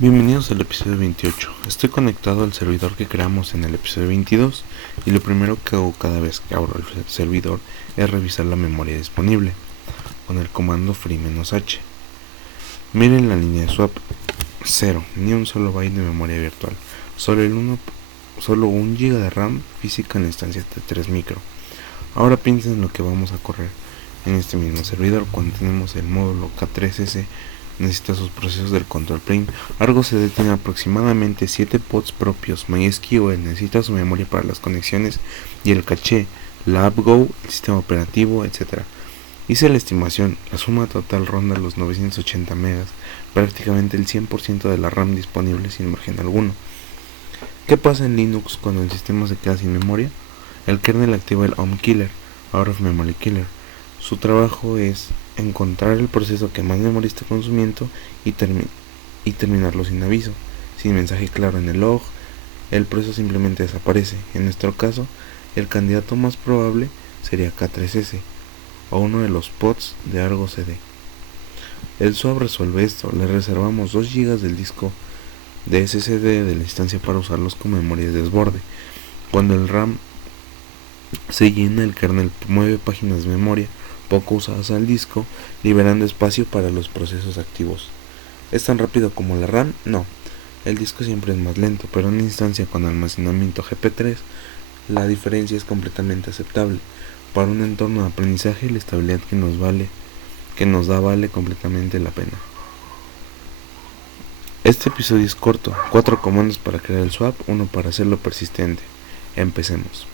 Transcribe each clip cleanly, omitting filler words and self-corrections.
Bienvenidos al episodio 28. Estoy conectado al servidor que creamos en el episodio 22 y lo primero que hago cada vez que abro el servidor es revisar la memoria disponible con el comando free-h. Miren la línea de swap: 0, ni un solo byte de memoria virtual, solo 1 GB de RAM física en la instancia de 3 micro. Ahora piensen en lo que vamos a correr en este mismo servidor. Cuando tenemos el módulo K3S, necesita sus procesos del control plane. Argo CD tiene aproximadamente 7 pods propios. MySQL necesita su memoria para las conexiones y el caché, la AppGo, el sistema operativo, etc. Hice la estimación, la suma total ronda los 980 megas, prácticamente el 100% de la RAM disponible sin margen alguno. ¿Qué pasa en Linux cuando el sistema se queda sin memoria? El kernel activa el OMKiller, Out of Memory Killer. Su trabajo es encontrar el proceso que más memoria está consumiendo y terminarlo sin aviso, sin mensaje claro en el log. El proceso simplemente desaparece. En nuestro caso, el candidato más probable sería K3S o uno de los pods de Argo CD. El swap resuelve esto. Le reservamos 2 GB del disco de SSD de la instancia para usarlos como memoria de desborde. Cuando el RAM se llena, el kernel mueve páginas de memoria poco usadas al disco, liberando espacio para los procesos activos. ¿Es tan rápido como la RAM? No. El disco siempre es más lento, pero en una instancia con almacenamiento GP3, la diferencia es completamente aceptable. Para un entorno de aprendizaje, la estabilidad que nos da vale completamente la pena. Este episodio es corto, 4 comandos para crear el swap, 1 para hacerlo persistente. Empecemos.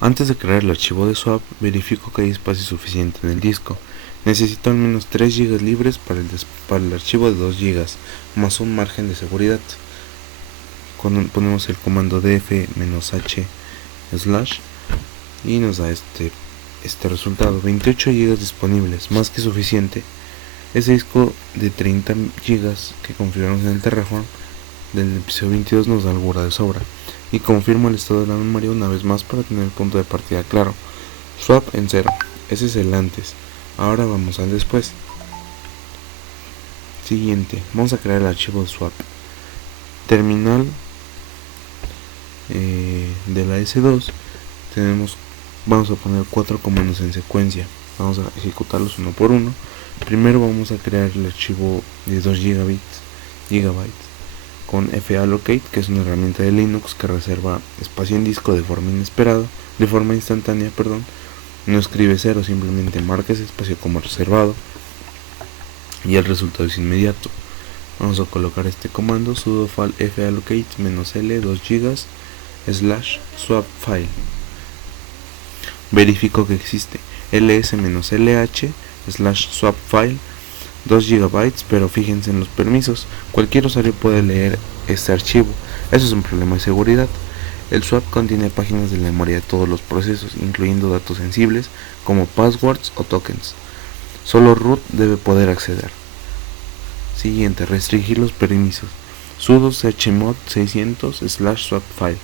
Antes de crear el archivo de swap, verifico que hay espacio suficiente en el disco. Necesito al menos 3 GB libres para el archivo de 2 GB, más un margen de seguridad. Cuando ponemos el comando df-h/ y nos da este resultado: 28 GB disponibles, más que suficiente. Ese disco de 30 GB que configuramos en el Terraform del episodio 22 nos da alguna de sobra. Y confirmo el estado de la memoria una vez más para tener el punto de partida claro. Swap en 0, ese es el antes. Ahora vamos al después. Siguiente, vamos a crear el archivo de swap. Terminal de la S2 vamos a poner 4 comandos en secuencia. Vamos a ejecutarlos uno por uno. Primero vamos a crear el archivo de 2 GB con fallocate, que es una herramienta de Linux que reserva espacio en disco de forma instantánea. No escribe 0, simplemente marca ese espacio como reservado y el resultado es inmediato. Vamos a colocar este comando: sudo fallocate -l 2 GB /swap file. Verifico que existe ls-lh /swap file 2 GB, pero fíjense en los permisos. Cualquier usuario puede leer este archivo. Eso es un problema de seguridad. El swap contiene páginas de la memoria de todos los procesos, incluyendo datos sensibles como passwords o tokens. Solo root debe poder acceder. Siguiente, restringir los permisos: sudo chmod 600 /swap file.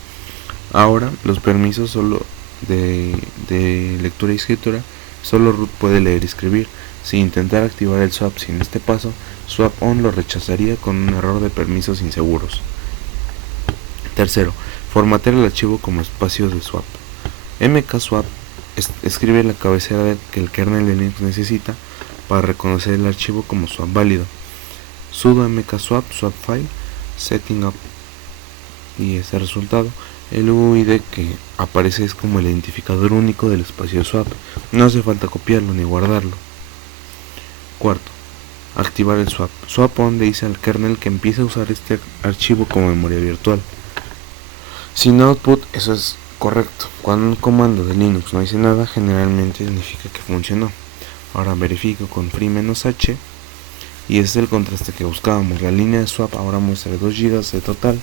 Ahora los permisos solo de lectura y escritura, solo root puede leer y escribir. Si intentar activar el swap sin este paso, swap on lo rechazaría con un error de permisos inseguros. Tercero, formatear el archivo como espacio de swap. mkswap escribe la cabecera que el kernel de Linux necesita para reconocer el archivo como swap válido. Sudo mkswap swap file setting up, y ese resultado, el UID que aparece es como el identificador único del espacio de swap. No hace falta copiarlo ni guardarlo. Cuarto, activar el swap. Swap on le dice al kernel que empiece a usar este archivo como memoria virtual. Sin output, eso es correcto. Cuando un comando de Linux no dice nada, generalmente significa que funcionó. Ahora verifico con free-h y este es el contraste que buscábamos. La línea de swap ahora muestra 2 GB de total.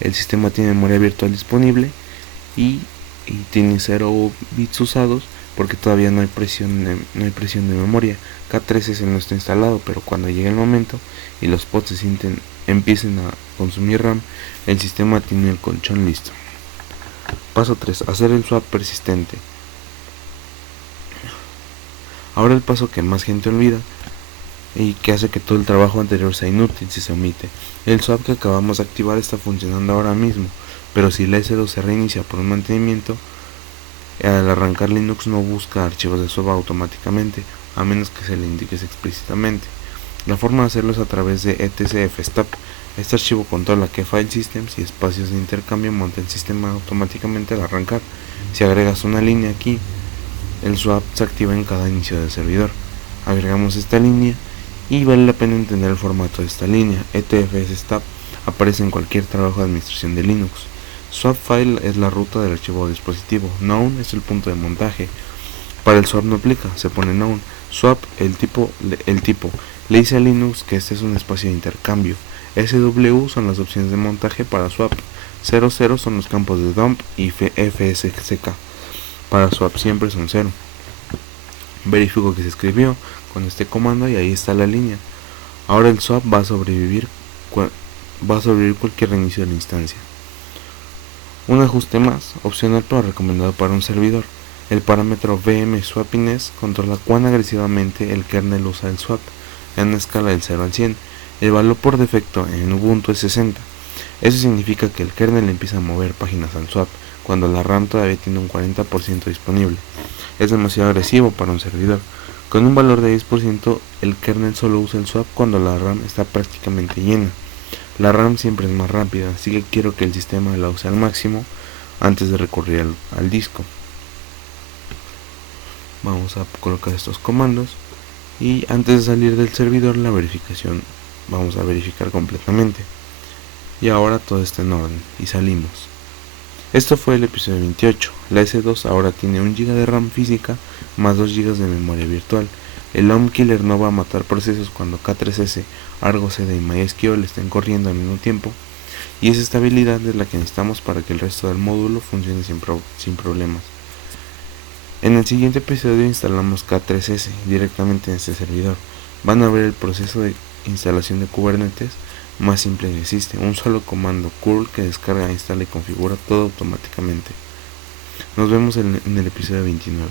El sistema tiene memoria virtual disponible y tiene 0 bits usados, porque todavía no hay presión de memoria. K3S no está instalado, pero cuando llegue el momento y los pods se sienten empiecen a consumir RAM, el sistema tiene el colchón listo. Paso 3. Hacer el swap persistente. Ahora el paso que más gente olvida y que hace que todo el trabajo anterior sea inútil si se omite. El swap que acabamos de activar está funcionando ahora mismo, pero si la S2 se reinicia por un mantenimiento, al arrancar Linux no busca archivos de swap automáticamente, a menos que se le indique explícitamente. La forma de hacerlo es a través de etcfstop. Este archivo controla qué file systems y espacios de intercambio monta el sistema automáticamente al arrancar. Si agregas una línea aquí, el swap se activa en cada inicio del servidor. Agregamos esta línea y vale la pena entender el formato de esta línea. etcfstop aparece en cualquier trabajo de administración de Linux. Swap file es la ruta del archivo o dispositivo. Known es el punto de montaje. Para el swap no aplica, se pone known. Swap, el tipo. Le dice a Linux que este es un espacio de intercambio. SW son las opciones de montaje para swap. 00 son los campos de dump y FSCK. Para swap siempre son 0. Verifico que se escribió con este comando y ahí está la línea. Ahora el swap va a sobrevivir cualquier reinicio de la instancia. Un ajuste más, opcional pero recomendado para un servidor. El parámetro vmSwapiness controla cuán agresivamente el kernel usa el swap, en una escala del 0 al 100. El valor por defecto en Ubuntu es 60. Eso significa que el kernel empieza a mover páginas al swap, cuando la RAM todavía tiene un 40% disponible. Es demasiado agresivo para un servidor. Con un valor de 10%, el kernel solo usa el swap cuando la RAM está prácticamente llena. La RAM siempre es más rápida, así que quiero que el sistema la use al máximo antes de recurrir al disco. Vamos a colocar estos comandos y antes de salir del servidor la verificación vamos a verificar completamente. Y ahora todo está en orden y salimos. Esto fue el episodio 28. La S2 ahora tiene 1 GB de RAM física más 2 GB de memoria virtual. El Home Killer no va a matar procesos cuando K3S, Argo CD y MySQL estén corriendo al mismo tiempo, y esa estabilidad es la que necesitamos para que el resto del módulo funcione sin problemas. En el siguiente episodio instalamos K3S directamente en este servidor. Van a ver el proceso de instalación de Kubernetes más simple que existe, un solo comando curl que descarga, instala y configura todo automáticamente. Nos vemos en el episodio 29.